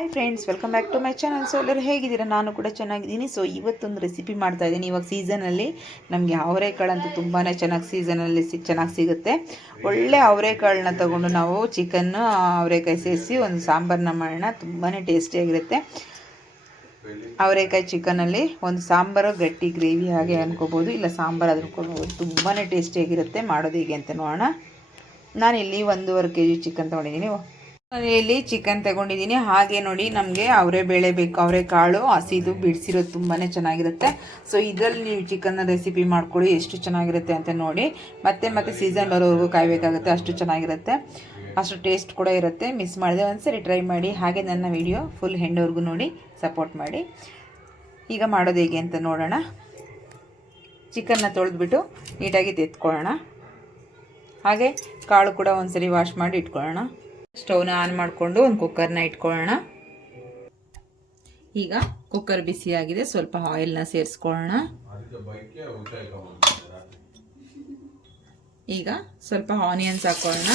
Hi friends, welcome back to my channel. So ಎಲ್ಲರೂ ಹೇಗಿದ್ದೀರಾ? ನಾನು ಕೂಡ ಚೆನ್ನಾಗಿದ್ದೀನಿ. ಸೊ ಇವತ್ತೊಂದು ರೆಸಿಪಿ ಮಾಡ್ತಾ ಇದ್ದೀನಿ. ಇವಾಗ ಸೀಸನಲ್ಲಿ ನಮಗೆ ಅವರೆಕಾಳಂತೂ ತುಂಬಾ ಚೆನ್ನಾಗಿ ಸೀಸನಲ್ಲಿ ಚೆನ್ನಾಗಿ ಸಿಗುತ್ತೆ. ಒಳ್ಳೆ ಅವರೆಕಾಳನ್ನ ತೊಗೊಂಡು ನಾವು ಚಿಕನ್ನು ಅವರೆಕಾಯಿ ಸೇರಿಸಿ ಒಂದು ಸಾಂಬಾರನ್ನ ಮಾಡೋಣ. ತುಂಬಾ ಟೇಸ್ಟಿಯಾಗಿರುತ್ತೆ. ಅವರೆಕಾಯಿ ಚಿಕನಲ್ಲಿ ಒಂದು ಸಾಂಬಾರು ಗಟ್ಟಿ ಗ್ರೇವಿ ಹಾಗೆ ಅನ್ಕೋಬೋದು, ಇಲ್ಲ ಸಾಂಬಾರು ಅದ್ಕೊಂಡು ತುಂಬಾ ಟೇಸ್ಟಿಯಾಗಿರುತ್ತೆ. ಮಾಡೋದು ಹೇಗೆ ಅಂತ ನೋಡೋಣ. ನಾನಿಲ್ಲಿ 1.5 kg ಚಿಕನ್ ತೊಗೊಂಡಿದ್ದೀನಿ. ಇಲ್ಲಿ ಚಿಕನ್ ತಗೊಂಡಿದ್ದೀನಿ. ಹಾಗೆ ನೋಡಿ, ನಮಗೆ ಅವರೆಬೇಳೆ ಬೇಕು, ಅವರೆಕಾಳು ಹಸಿದು ಬಿಡಿಸಿರೋದು ತುಂಬಾ ಚೆನ್ನಾಗಿರುತ್ತೆ. ಸೊ ಇದರಲ್ಲಿ ನೀವು ಚಿಕನ್ನ ರೆಸಿಪಿ ಮಾಡ್ಕೊಳ್ಳಿ, ಎಷ್ಟು ಚೆನ್ನಾಗಿರುತ್ತೆ ಅಂತ ನೋಡಿ. ಮತ್ತೆ ಸೀಸನ್ ಬರೋವರೆಗೂ ಕಾಯಬೇಕಾಗುತ್ತೆ, ಅಷ್ಟು ಚೆನ್ನಾಗಿರುತ್ತೆ, ಅಷ್ಟು ಟೇಸ್ಟ್ ಕೂಡ ಇರುತ್ತೆ. ಮಿಸ್ ಮಾಡಿದೆ, ಒಂದ್ಸರಿ ಟ್ರೈ ಮಾಡಿ. ಹಾಗೆ ನನ್ನ ವಿಡಿಯೋ ಫುಲ್ ಹೆಂಡವರೆಗೂ ನೋಡಿ ಸಪೋರ್ಟ್ ಮಾಡಿ. ಈಗ ಮಾಡೋದು ಹೇಗೆ ಅಂತ ನೋಡೋಣ. ಚಿಕನ್ನ ತೊಳೆದ್ಬಿಟ್ಟು ನೀಟಾಗಿ ತೆತ್ಕೊಳ್ಳೋಣ. ಹಾಗೆ ಕಾಳು ಕೂಡ ಒಂದ್ಸರಿ ವಾಶ್ ಮಾಡಿ ಇಟ್ಕೊಳ್ಳೋಣ. ಸ್ಟವ್ನ ಆನ್ ಮಾಡಿಕೊಂಡು ಒಂದು ಕುಕ್ಕರ್ನ ಇಟ್ಕೊಳ್ಳೋಣ. ಈಗ ಕುಕ್ಕರ್ ಬಿಸಿಯಾಗಿದೆ, ಸ್ವಲ್ಪ ಆಯಿಲ್ನ ಸೇರಿಸ್ಕೊಳ್ಳೋಣ. ಈಗ ಸ್ವಲ್ಪ ಆನಿಯನ್ಸ್ ಹಾಕೊಳ್ಳೋಣ.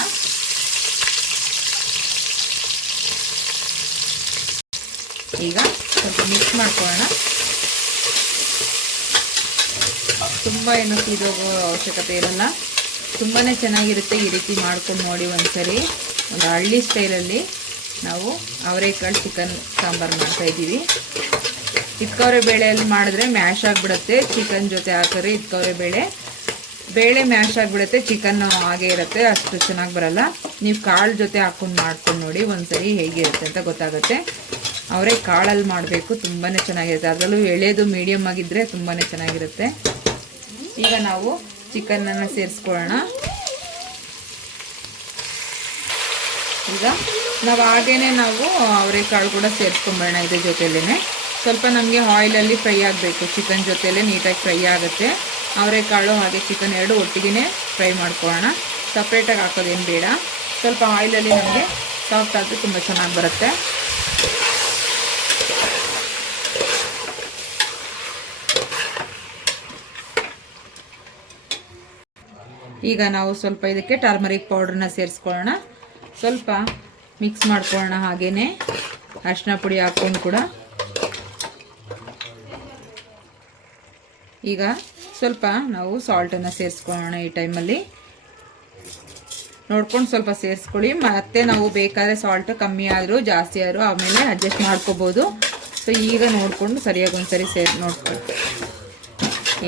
ಈಗ ಸ್ವಲ್ಪ ಮಿಕ್ಸ್ ಮಾಡ್ಕೊಳ್ಳೋಣ. ತುಂಬ ಏನು ಸೀದೋಗೋ ಅವಶ್ಯಕತೆ ಇರಲ್ಲ, ತುಂಬಾ ಚೆನ್ನಾಗಿರುತ್ತೆ. ಈ ರೀತಿ ಮಾಡ್ಕೊಂಡು ನೋಡಿ ಒಂದ್ಸರಿ. ಒಂದು ಹಳ್ಳಿ ಸ್ಟೈಲಲ್ಲಿ ನಾವು ಅವರೆಕಾಳು ಚಿಕನ್ ಸಾಂಬಾರು ಮಾಡ್ತಾಯಿದ್ದೀವಿ. ಇಟ್ಕವರೆ ಬೇಳೆಯಲ್ಲಿ ಮಾಡಿದ್ರೆ ಮ್ಯಾಶ್ ಆಗಿಬಿಡುತ್ತೆ. ಚಿಕನ್ ಜೊತೆ ಹಾಕಿದ್ರೆ ಇಟ್ಕವರೆ ಬೇಳೆ ಮ್ಯಾಶ್ ಆಗಿಬಿಡುತ್ತೆ, ಚಿಕನ್ನು ಹಾಗೆ ಇರುತ್ತೆ, ಅಷ್ಟು ಚೆನ್ನಾಗಿ ಬರಲ್ಲ. ನೀವು ಕಾಳು ಜೊತೆ ಹಾಕ್ಕೊಂಡು ಮಾಡ್ಕೊಂಡು ನೋಡಿ ಒಂದ್ಸರಿ ಹೇಗಿರುತ್ತೆ ಅಂತ ಗೊತ್ತಾಗುತ್ತೆ. ಅವರೆಕಾಳಲ್ಲಿ ಮಾಡಬೇಕು, ತುಂಬಾ ಚೆನ್ನಾಗಿರುತ್ತೆ. ಅದರಲ್ಲೂ ಎಳೆದು ಮೀಡಿಯಮ್ ಆಗಿದ್ದರೆ ತುಂಬಾ ಚೆನ್ನಾಗಿರುತ್ತೆ. ಈಗ ನಾವು ಚಿಕನನ್ನು ಸೇರಿಸ್ಕೊಳ್ಳೋಣ. ಈಗ ನಾವು ಹಾಗೇನೆ ನಾವು ಅವರೆಕಾಳು ಕೂಡ ಸೇರಿಸ್ಕೊಂಬೇಡ ಇದ್ರ ಜೊತೆಲೇ. ಸ್ವಲ್ಪ ನಮಗೆ ಆಯಿಲಲ್ಲಿ ಫ್ರೈ ಆಗಬೇಕು, ಚಿಕನ್ ಜೊತೆಲೇ ನೀಟಾಗಿ ಫ್ರೈ ಆಗುತ್ತೆ. ಅವರೆಕಾಳು ಹಾಗೆ ಚಿಕನ್ ಎರಡು ಒಟ್ಟಿಗೆ ಫ್ರೈ ಮಾಡ್ಕೊಳ್ಳೋಣ. ಸಪ್ರೇಟಾಗಿ ಹಾಕೋದೇನು ಬೇಡ. ಸ್ವಲ್ಪ ಆಯಿಲಲ್ಲಿ ನಮಗೆ ಸಾಫ್ಟ್ ಆದರೆ ತುಂಬ ಚೆನ್ನಾಗಿ ಬರುತ್ತೆ. ಈಗ ನಾವು ಸ್ವಲ್ಪ ಇದಕ್ಕೆ ಟರ್ಮರಿಕ್ ಪೌಡ್ರನ್ನ ಸೇರಿಸ್ಕೊಳ್ಳೋಣ. ಸ್ವಲ್ಪ ಮಿಕ್ಸ್ ಮಾಡ್ಕೊಳ್ಳೋಣ. ಹಾಗೇನೆ ಅರಿಶಿನ ಪುಡಿ ಹಾಕ್ಕೊಂಡು ಕೂಡ. ಈಗ ಸ್ವಲ್ಪ ನಾವು ಸಾಲ್ಟನ್ನು ಸೇರಿಸ್ಕೊಳ್ಳೋಣ. ಈ ಟೈಮಲ್ಲಿ ನೋಡ್ಕೊಂಡು ಸ್ವಲ್ಪ ಸೇರಿಸ್ಕೊಳ್ಳಿ. ಮತ್ತೆ ನಾವು ಬೇಕಾದರೆ ಸಾಲ್ಟ್ ಕಮ್ಮಿ ಆದರೂ ಜಾಸ್ತಿ ಆದರೂ ಆಮೇಲೆ ಅಡ್ಜಸ್ಟ್ ಮಾಡ್ಕೋಬೋದು. ಸೊ ಈಗ ನೋಡಿಕೊಂಡು ಸರಿಯಾಗಿ ಒಂದ್ಸರಿ ನೋಡ್ಕೊಳ್ಳಿ.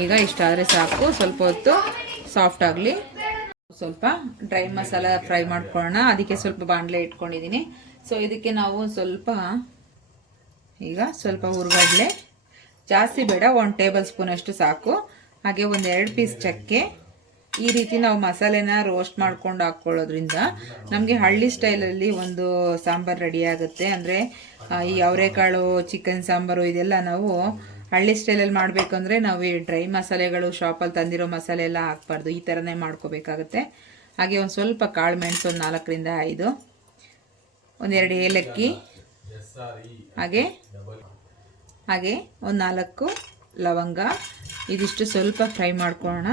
ಈಗ ಇಷ್ಟಾದರೆ ಸಾಕು. ಸ್ವಲ್ಪ ಹೊತ್ತು ಸಾಫ್ಟ್ ಆಗಲಿ. ಸ್ವಲ್ಪ ಡ್ರೈ ಮಸಾಲ ಫ್ರೈ ಮಾಡ್ಕೊಳ್ಳೋಣ. ಅದಕ್ಕೆ ಸ್ವಲ್ಪ ಬಾಣಲೆ ಇಟ್ಕೊಂಡಿದ್ದೀನಿ. ಸೊ ಇದಕ್ಕೆ ನಾವು ಸ್ವಲ್ಪ ಹುರ್ಗಡ್ಲೆ, ಜಾಸ್ತಿ ಬೇಡ, 1 ಟೇಬಲ್ ಸ್ಪೂನ್ ಅಷ್ಟು ಸಾಕು. ಹಾಗೆ 2 ಪೀಸ್ ಚಕ್ಕೆ. ಈ ರೀತಿ ನಾವು ಮಸಾಲೆನ ರೋಸ್ಟ್ ಮಾಡ್ಕೊಂಡು ಹಾಕ್ಕೊಳ್ಳೋದ್ರಿಂದ ನಮಗೆ ಹಳ್ಳಿ ಸ್ಟೈಲಲ್ಲಿ ಒಂದು ಸಾಂಬಾರು ರೆಡಿ ಆಗುತ್ತೆ. ಅಂದರೆ ಈ ಅವರೆಕಾಳು ಚಿಕನ್ ಸಾಂಬಾರು ಇದೆಲ್ಲ ನಾವು ಹಳ್ಳಿ ಸ್ಟೈಲಲ್ಲಿ ಮಾಡಬೇಕಂದ್ರೆ ನಾವು ಈ ಡ್ರೈ ಮಸಾಲೆಗಳು ಶಾಪಲ್ಲಿ ತಂದಿರೋ ಮಸಾಲೆ ಎಲ್ಲ ಹಾಕ್ಬಾರ್ದು, ಈ ಥರನೇ ಮಾಡ್ಕೋಬೇಕಾಗುತ್ತೆ. ಹಾಗೆ ಒಂದು ಸ್ವಲ್ಪ ಕಾಳು ಮೆಣಸು, ಒಂದು 4ರಿಂದ 5, 1-2 ಏಲಕ್ಕಿ, ಹಾಗೆ ಒಂದು 4 ಲವಂಗ. ಇದಿಷ್ಟು ಸ್ವಲ್ಪ ಫ್ರೈ ಮಾಡ್ಕೊಳ್ಳೋಣ.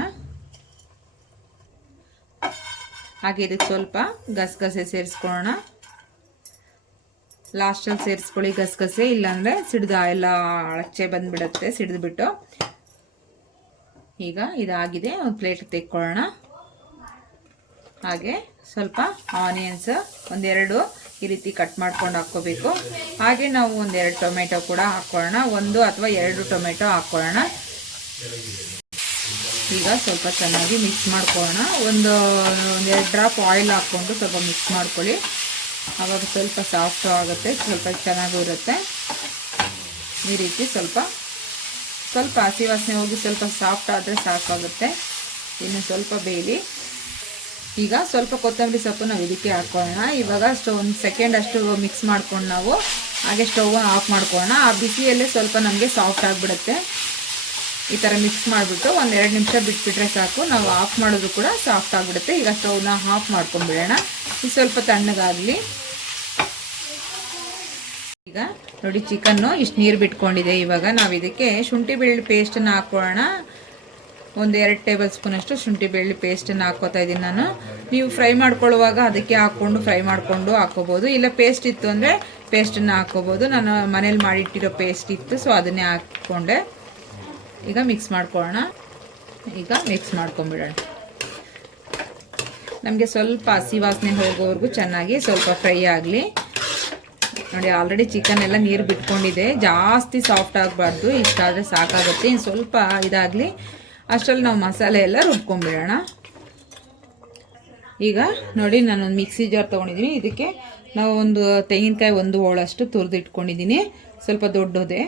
ಹಾಗೆ ಇದಕ್ಕೆ ಸ್ವಲ್ಪ ಗಸಗಸೆ ಸೇರಿಸ್ಕೊಳ್ಳೋಣ. ಲಾಸ್ಟಲ್ಲಿ ಸೇರಿಸ್ಕೊಳ್ಳಿ ಗಸಗಸೆ, ಇಲ್ಲಾಂದರೆ ಎಲ್ಲ ಅಳಚೆ ಬಂದುಬಿಡುತ್ತೆ ಸಿಡಿದ್ಬಿಟ್ಟು. ಈಗ ಇದಾಗಿದೆ, ಒಂದು ಪ್ಲೇಟ್ ತೆಕ್ಕೊಳ್ಳೋಣ. ಹಾಗೆ ಸ್ವಲ್ಪ ಆನಿಯನ್ಸ್ 1-2 ಈ ರೀತಿ ಕಟ್ ಮಾಡ್ಕೊಂಡು ಹಾಕ್ಕೋಬೇಕು. ಹಾಗೆ ನಾವು 1-2 ಟೊಮೆಟೊ ಕೂಡ ಹಾಕ್ಕೊಳ್ಳೋಣ. 1 ಅಥವಾ 2 ಟೊಮೆಟೊ ಹಾಕ್ಕೊಳ್ಳೋಣ. ಈಗ ಸ್ವಲ್ಪ ಚೆನ್ನಾಗಿ ಮಿಕ್ಸ್ ಮಾಡ್ಕೊಳ್ಳೋಣ. ಒಂದು 2 ಡ್ರಾಪ್ ಆಯಿಲ್ ಹಾಕ್ಕೊಂಡು ಸ್ವಲ್ಪ ಮಿಕ್ಸ್ ಮಾಡ್ಕೊಳ್ಳಿ. ಆವಾಗ ಸ್ವಲ್ಪ ಸಾಫ್ಟು ಆಗುತ್ತೆ, ಸ್ವಲ್ಪ ಚೆನ್ನಾಗೂ ಇರುತ್ತೆ. ಈ ರೀತಿ ಸ್ವಲ್ಪ ಹಸಿ ವಾಸನೆ ಹೋಗಿ ಸ್ವಲ್ಪ ಸಾಫ್ಟ್ ಆದರೆ ಸಾಕಾಗುತ್ತೆ. ಇನ್ನು ಸ್ವಲ್ಪ ಬೇಲಿ. ಈಗ ಸ್ವಲ್ಪ ಕೊತ್ತಂಬರಿ ಸೊಪ್ಪು ನಾವು ಇದಕ್ಕೆ ಹಾಕ್ಕೊಳ್ಳೋಣ. ಇವಾಗ ಒಂದು ಸೆಕೆಂಡ್ ಅಷ್ಟು ಮಿಕ್ಸ್ ಮಾಡ್ಕೊಂಡು ನಾವು ಹಾಗೆ ಸ್ಟವ್ ಆಫ್ ಮಾಡ್ಕೊಳ್ಳೋಣ. ಆ ಬಿಸಿಯಲ್ಲೇ ಸ್ವಲ್ಪ ನಮಗೆ ಸಾಫ್ಟ್ ಆಗಿಬಿಡುತ್ತೆ. ಈ ಥರ ಮಿಕ್ಸ್ ಮಾಡಿಬಿಟ್ಟು 1-2 ನಿಮಿಷ ಬಿಟ್ಬಿಟ್ರೆ ಸಾಕು. ನಾವು ಆಫ್ ಮಾಡಿದ್ರು ಕೂಡ ಸಾಫ್ಟ್ ಆಗಿಬಿಡುತ್ತೆ. ಈಗ ಸ್ಟವ್ನ ಆಫ್ ಮಾಡ್ಕೊಂಡ್ಬಿಡೋಣ. ಇದು ಸ್ವಲ್ಪ ತಣ್ಣಗಾಗಲಿ. ಈಗ ನೋಡಿ, ಚಿಕನ್ನು ಇಷ್ಟು ನೀರು ಬಿಟ್ಕೊಂಡಿದೆ. ಇವಾಗ ನಾವು ಇದಕ್ಕೆ ಶುಂಠಿ ಬೆಳ್ಳುಳ್ಳಿ ಪೇಸ್ಟನ್ನು ಹಾಕ್ಕೊಳ್ಳೋಣ. 1-2 ಟೇಬಲ್ ಸ್ಪೂನ್ ಅಷ್ಟು ಶುಂಠಿ ಬೆಳ್ಳುಳ್ಳಿ ಪೇಸ್ಟನ್ನು ಹಾಕ್ಕೋತಾ ಇದ್ದೀನಿ ನಾನು. ನೀವು ಫ್ರೈ ಮಾಡ್ಕೊಳ್ಳುವಾಗ ಅದಕ್ಕೆ ಹಾಕ್ಕೊಂಡು ಫ್ರೈ ಮಾಡಿಕೊಂಡು ಹಾಕ್ಕೋಬೋದು. ಇಲ್ಲ ಪೇಸ್ಟ್ ಇತ್ತು ಅಂದರೆ ಪೇಸ್ಟನ್ನು ಹಾಕ್ಕೋಬೋದು. ನಾನು ಮನೇಲಿ ಮಾಡಿಟ್ಟಿರೋ ಪೇಸ್ಟ್ ಇತ್ತು, ಸೊ ಅದನ್ನೇ ಹಾಕ್ಕೊಂಡೆ. ಈಗ ಮಿಕ್ಸ್ ಮಾಡ್ಕೊಳ್ಳೋಣ. ಈಗ ಮಿಕ್ಸ್ ಮಾಡ್ಕೊಂಬಿಡೋಣ. ನಮಗೆ ಸ್ವಲ್ಪ ಹಸಿ ವಾಸನೆ ಹೋಗೋವರೆಗೂ ಚೆನ್ನಾಗಿ ಸ್ವಲ್ಪ ಫ್ರೈ ಆಗಲಿ. ನೋಡಿ, ಆಲ್ರೆಡಿ ಚಿಕನ್ ಎಲ್ಲ ನೀರು ಬಿಟ್ಕೊಂಡಿದೆ. ಜಾಸ್ತಿ ಸಾಫ್ಟ್ ಆಗಬಾರ್ದು, ಇಷ್ಟಾದರೆ ಸಾಕಾಗುತ್ತೆ. ಇನ್ನು ಸ್ವಲ್ಪ ಇದಾಗಲಿ, ಅಷ್ಟರಲ್ಲಿ ನಾವು ಮಸಾಲೆ ಎಲ್ಲ ರುಬ್ಕೊಂಡ್ಬಿಡೋಣ. ಈಗ ನೋಡಿ, ನಾನೊಂದು ಮಿಕ್ಸಿ ಜಾರ್ ತೊಗೊಂಡಿದ್ದೀನಿ. ಇದಕ್ಕೆ ನಾವು ಒಂದು ತೆಂಗಿನಕಾಯಿ 1 ಹೋಳಷ್ಟು ತುರಿದಿಟ್ಕೊಂಡಿದ್ದೀನಿ. ಸ್ವಲ್ಪ ದೊಡ್ಡದೇ,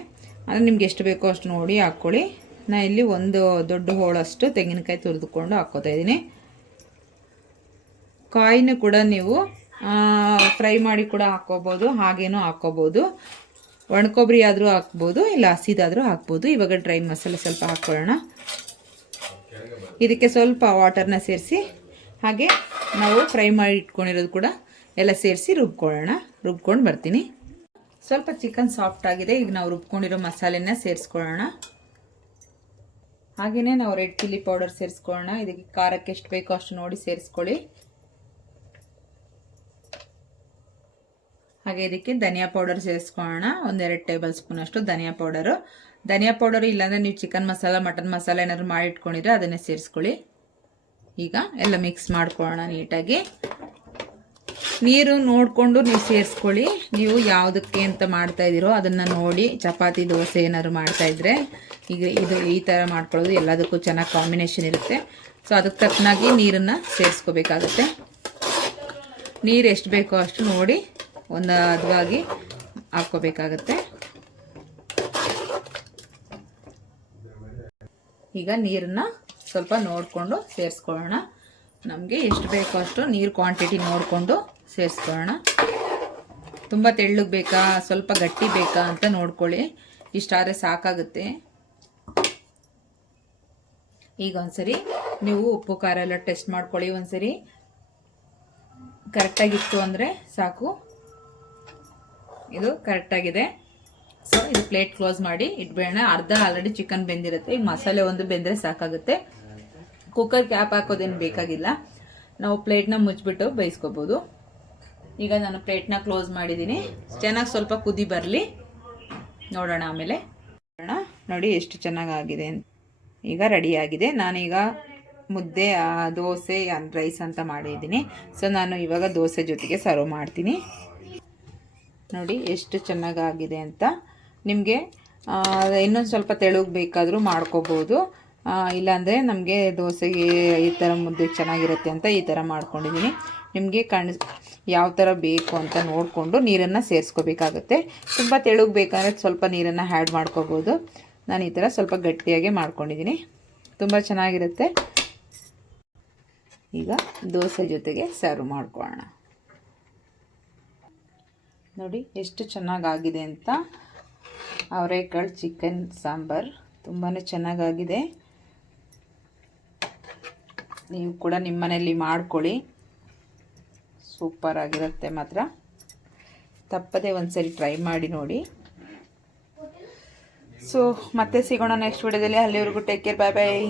ಅಂದರೆ ನಿಮ್ಗೆ ಎಷ್ಟು ಬೇಕೋ ಅಷ್ಟು ನೋಡಿ ಹಾಕ್ಕೊಳ್ಳಿ. ನಾನು ಇಲ್ಲಿ 1 ದೊಡ್ಡ ಹೋಳಷ್ಟು ತೆಂಗಿನಕಾಯಿ ತುರಿದುಕೊಂಡು ಹಾಕ್ಕೋತಾ ಇದ್ದೀನಿ. ಕಾಯಿನೂ ಕೂಡ ನೀವು ಫ್ರೈ ಮಾಡಿ ಕೂಡ ಹಾಕ್ಕೋಬೋದು, ಹಾಗೇನೂ ಹಾಕ್ಕೋಬೋದು. ಒಣಕೊಬ್ಬರಿ ಆದರೂ ಹಾಕ್ಬೋದು, ಇಲ್ಲ ಹಸಿದಾದರೂ ಹಾಕ್ಬೋದು. ಇವಾಗ ಡ್ರೈ ಮಸಾಲೆ ಸ್ವಲ್ಪ ಹಾಕ್ಕೊಳ್ಳೋಣ. ಇದಕ್ಕೆ ಸ್ವಲ್ಪ ವಾಟರ್ನ ಸೇರಿಸಿ, ಹಾಗೆ ನಾವು ಫ್ರೈ ಮಾಡಿ ಇಟ್ಕೊಂಡಿರೋದು ಕೂಡ ಎಲ್ಲ ಸೇರಿಸಿ ರುಬ್ಕೊಳ್ಳೋಣ. ರುಬ್ಕೊಂಡು ಬರ್ತೀನಿ. ಸ್ವಲ್ಪ ಚಿಕನ್ ಸಾಫ್ಟ್ ಆಗಿದೆ. ಈಗ ನಾವು ರುಬ್ಕೊಂಡಿರೋ ಮಸಾಲೆನ ಸೇರಿಸ್ಕೊಳ್ಳೋಣ. ಹಾಗೆಯೇ ನಾವು ರೆಡ್ ಚಿಲ್ಲಿ ಪೌಡರ್ ಸೇರಿಸ್ಕೊಳ್ಳೋಣ. ಇದಕ್ಕೆ ಖಾರಕ್ಕೆ ಎಷ್ಟು ಬೇಕೋ ಅಷ್ಟು ನೋಡಿ ಸೇರಿಸ್ಕೊಳ್ಳಿ. ಹಾಗೆ ಇದಕ್ಕೆ ಧನಿಯಾ ಪೌಡರ್ ಸೇರಿಸ್ಕೊಳ್ಳೋಣ. 1-2 ಟೇಬಲ್ ಸ್ಪೂನ್ ಅಷ್ಟು ಧನಿಯಾ ಪೌಡರು ಇಲ್ಲಾಂದರೆ ನೀವು ಚಿಕನ್ ಮಸಾಲ, ಮಟನ್ ಮಸಾಲ ಏನಾದ್ರು ಮಾಡಿ ಇಟ್ಕೊಂಡಿದ್ರೆ ಅದನ್ನೇ ಸೇರಿಸ್ಕೊಳ್ಳಿ. ಈಗ ಎಲ್ಲ ಮಿಕ್ಸ್ ಮಾಡ್ಕೊಳ್ಳೋಣ ನೀಟಾಗಿ. ನೀರು ನೋಡಿಕೊಂಡು ನೀವು ಸೇರಿಸ್ಕೊಳ್ಳಿ. ನೀವು ಯಾವುದಕ್ಕೆ ಅಂತ ಮಾಡ್ತಾಯಿದ್ದೀರೋ ಅದನ್ನು ನೋಡಿ. ಚಪಾತಿ, ದೋಸೆ ಏನಾದ್ರು ಮಾಡ್ತಾಯಿದ್ರೆ ಈಗ ಈ ಥರ ಮಾಡ್ಕೊಳ್ಳೋದು ಎಲ್ಲದಕ್ಕೂ ಚೆನ್ನಾಗಿ ಕಾಂಬಿನೇಷನ್ ಇರುತ್ತೆ. ಸೊ ಅದಕ್ಕೆ ತಕ್ಕನಾಗಿ ನೀರನ್ನು ಸೇರಿಸ್ಕೋಬೇಕಾಗುತ್ತೆ. ನೀರು ಎಷ್ಟು ಬೇಕೋ ಅಷ್ಟು ನೋಡಿ ಒಂದು ಹದವಾಗಿ ಹಾಕ್ಕೋಬೇಕಾಗತ್ತೆ. ಈಗ ನೀರನ್ನು ಸ್ವಲ್ಪ ನೋಡಿಕೊಂಡು ಸೇರಿಸ್ಕೊಳ್ಳೋಣ. ನಮಗೆ ಎಷ್ಟು ಬೇಕೋ ಅಷ್ಟು ನೀರು ಕ್ವಾಂಟಿಟಿ ನೋಡಿಕೊಂಡು ಸೇರಿಸ್ಕೊಳ್ಳೋಣ. ತುಂಬ ತೆಳ್ಳಗೆ ಬೇಕಾ, ಸ್ವಲ್ಪ ಗಟ್ಟಿ ಬೇಕಾ ಅಂತ ನೋಡ್ಕೊಳ್ಳಿ. ಇಷ್ಟಾದರೆ ಸಾಕಾಗುತ್ತೆ. ಈಗ ಒಂದ್ಸರಿ ನೀವು ಉಪ್ಪು ಖಾರ ಎಲ್ಲ ಟೆಸ್ಟ್ ಮಾಡ್ಕೊಳ್ಳಿ. ಒಂದ್ಸರಿ ಕರೆಕ್ಟಾಗಿತ್ತು ಅಂದರೆ ಸಾಕು. ಇದು ಕರೆಕ್ಟಾಗಿದೆ. ಸೊ ಇದು ಪ್ಲೇಟ್ ಕ್ಲೋಸ್ ಮಾಡಿ ಇಟ್ಬೇಡ. ಅರ್ಧ ಆಲ್ರೆಡಿ ಚಿಕನ್ ಬೆಂದಿರುತ್ತೆ. ಈಗ ಮಸಾಲೆ ಒಂದು ಬೆಂದರೆ ಸಾಕಾಗುತ್ತೆ. ಕುಕ್ಕರ್ ಕ್ಯಾಪ್ ಹಾಕೋದೇನು ಬೇಕಾಗಿಲ್ಲ. ನಾವು ಪ್ಲೇಟ್ನ ಮುಚ್ಚಿಬಿಟ್ಟು ಬೇಯಿಸ್ಕೋಬೋದು. ಈಗ ನಾನು ಪ್ಲೇಟ್ನ ಕ್ಲೋಸ್ ಮಾಡಿದ್ದೀನಿ. ಚೆನ್ನಾಗಿ ಸ್ವಲ್ಪ ಕುದಿ ಬರಲಿ, ನೋಡೋಣ. ಆಮೇಲೆ ನೋಡಿ ಎಷ್ಟು ಚೆನ್ನಾಗಾಗಿದೆ. ಈಗ ರೆಡಿಯಾಗಿದೆ. ನಾನೀಗ ಮುದ್ದೆ, ದೋಸೆ, ರೈಸ್ ಅಂತ ಮಾಡಿದ್ದೀನಿ. ಸೊ ನಾನು ಇವಾಗ ದೋಸೆ ಜೊತೆಗೆ ಸರ್ವ್ ಮಾಡ್ತೀನಿ. ನೋಡಿ ಎಷ್ಟು ಚೆನ್ನಾಗಾಗಿದೆ ಅಂತ. ನಿಮಗೆ ಇನ್ನೊಂದು ಸ್ವಲ್ಪ ತೆಳುಗೆ ಬೇಕಾದರೂ ಮಾಡ್ಕೋಬೋದು. ಇಲ್ಲಾಂದರೆ ನಮಗೆ ದೋಸೆಗೆ ಈ ಥರ ಮುದ್ದೆ ಚೆನ್ನಾಗಿರುತ್ತೆ ಅಂತ ಈ ಥರ ಮಾಡ್ಕೊಂಡಿದ್ದೀನಿ. ನಿಮಗೆ ಯಾವ ಥರ ಬೇಕು ಅಂತ ನೋಡಿಕೊಂಡು ನೀರನ್ನು ಸೇರಿಸ್ಕೋಬೇಕಾಗುತ್ತೆ. ತುಂಬ ತೆಳುಗೆ ಬೇಕಾದರೆ ಸ್ವಲ್ಪ ನೀರನ್ನು ಆ್ಯಡ್ ಮಾಡ್ಕೋಬೋದು. ನಾನು ಈ ಥರ ಸ್ವಲ್ಪ ಗಟ್ಟಿಯಾಗಿ ಮಾಡ್ಕೊಂಡಿದ್ದೀನಿ. ತುಂಬ ಚೆನ್ನಾಗಿರುತ್ತೆ. ಈಗ ದೋಸೆ ಜೊತೆಗೆ ಸರ್ವ್ ಮಾಡ್ಕೊಳ್ಳೋಣ. ನೋಡಿ ಎಷ್ಟು ಚೆನ್ನಾಗಾಗಿದೆ ಅಂತ. ಅವರೆಕಾಳು ಚಿಕನ್ ಸಾಂಬಾರ್ ತುಂಬಾ ಚೆನ್ನಾಗಾಗಿದೆ. ನೀವು ಕೂಡ ನಿಮ್ಮ ಮನೆಯಲ್ಲಿ ಮಾಡ್ಕೊಳ್ಳಿ, ಸೂಪರ್ ಆಗಿರುತ್ತೆ ಮಾತ್ರ. ತಪ್ಪದೆ ಒಂದ್ಸರಿ ಟ್ರೈ ಮಾಡಿ ನೋಡಿ. ಸೊ ಮತ್ತೆ ಸಿಗೋಣ ನೆಕ್ಸ್ಟ್ ವಿಡಿಯೋದಲ್ಲಿ. ಅಲ್ಲಿವರೆಗೂ ಟೇಕ್ ಕೇರ್, ಬಾಯ್ ಬಾಯ್.